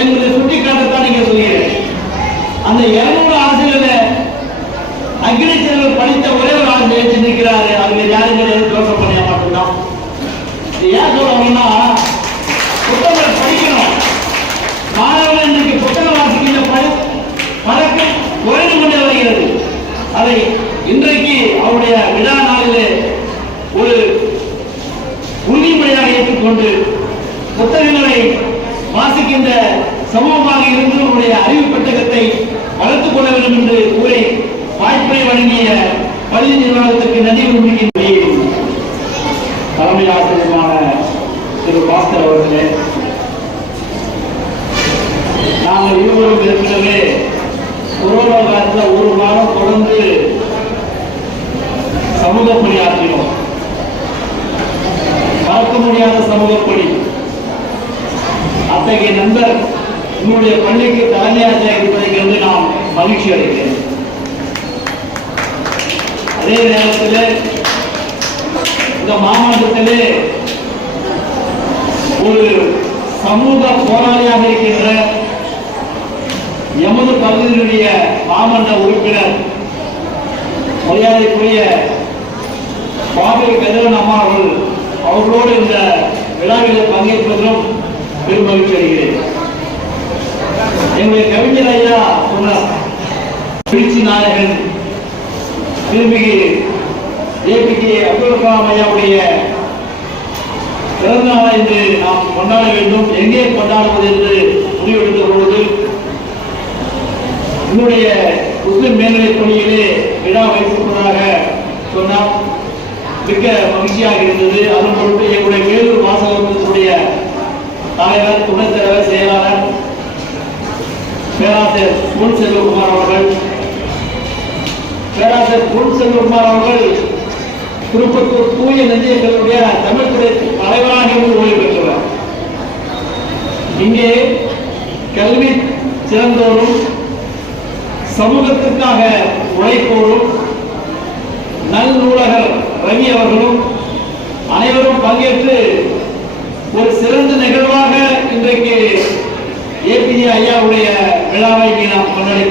என்பதை சுட்டிக்காட்டத்தான் நீங்க சொல்கிறேன். அந்த 200 ஆசிரியர்கள் அக்னி செல்வர் படித்த ஒரே ஒரு ஆள் ஜெயிச்சு நிற்கிறாரு. அவங்க யாருங்கிறது ஜோசப் பண்ணியா மட்டும்தான். ஏன் சொல்றோம்னா புத்தகம் படிக்கணும். மாணவர்கள் இன்றைக்கு புத்தகம் வாசிக்கின்ற பழக்கம் குறைந்து கொண்டே வருகிறது. அதை இன்றைக்கு அவருடைய விழா நாளிலே ஒரு உறுதிமொழியாக ஏற்றுக்கொண்டு புத்தகங்களை வாசிக்கின்ற சமூகமாக இருந்து உங்களுடைய அறிவு பெட்டகத்தை வளர்த்துக் கொள்ள வேண்டும் என்று கூறி வாய்ப்பை வழங்கிய பள்ளி நிர்வாகத்திற்கு நன்றி தெரிவிக்கின்ற தலைமை ஆசிரியரான திரு பாஸ்கர் அவர்களே, நாங்கள் இருவரும் ஏற்கனவே கொரோனா காலத்தில் ஒரு வாரம் தொடர்ந்து சமூக பணியாற்றினோம். மறக்க முடியாத சமூக பணி. அத்தகைய நண்பர் உங்களுடைய பள்ளிக்கு தலைமையாக இருப்பதை கண்டு நாம் மகிழ்ச்சி அடைகிறேன். அதே நேரத்தில் இந்த மாவட்டத்திலே ஒரு சமூக போராளியாக இருக்கின்ற எமது பகுதியினுடைய மாமன்ற உறுப்பினர் மரியாதைக்குரிய பாபு கதிரவன் அம்மா அவர்களோடு இந்த விழாவில் பங்கேற்பதிலும் பெருமகிழ்ச்சி அடைகிறேன். எங்களுடைய கவிஞர் ஐயா சொன்னார், எழுச்சி நாயகன் திருமிகு ஏபிகே அப்துல் கலாம் ஐயாவுடைய பிறந்த நாளை என்று நாம் கொண்டாட வேண்டும். எங்கே கொண்டாடுவது என்று முடிவெடுத்த பொழுது உங்களுடைய முஸ்லிம் மேல்நிலைப் பள்ளியிலே விழா வைத்திருப்பதாக சொன்னால் மிக்க மகிழ்ச்சியாக இருந்தது. அதன் பொருட்டு எங்களுடைய வேலூர் வாசகத்தினுடைய தலைவர், துணைத் தலைவர், செயலாளர் பேராசிரியர் பொன் செல்வகுமார் அவர்கள், பேராசிரியர் பொன் செல்வகுமார் அவர்கள் திருப்பத்தூர் தூய நெஞ்சங்களுடைய தமிழ் துறை தலைவராக இருந்து ஓய்வு பெற்றவர். இங்கே கல்வி சிறந்தோரும் சமூகத்திற்காக உழைப்போரும் நல் நூலகர் ரவி அவர்களும் அனைவரும் பங்கேற்று ஒரு சிறந்த நிகழ்வாக இன்றைக்கு ஏபிஜே ஐயாவுடைய விழாவை நாம் கொண்டாடி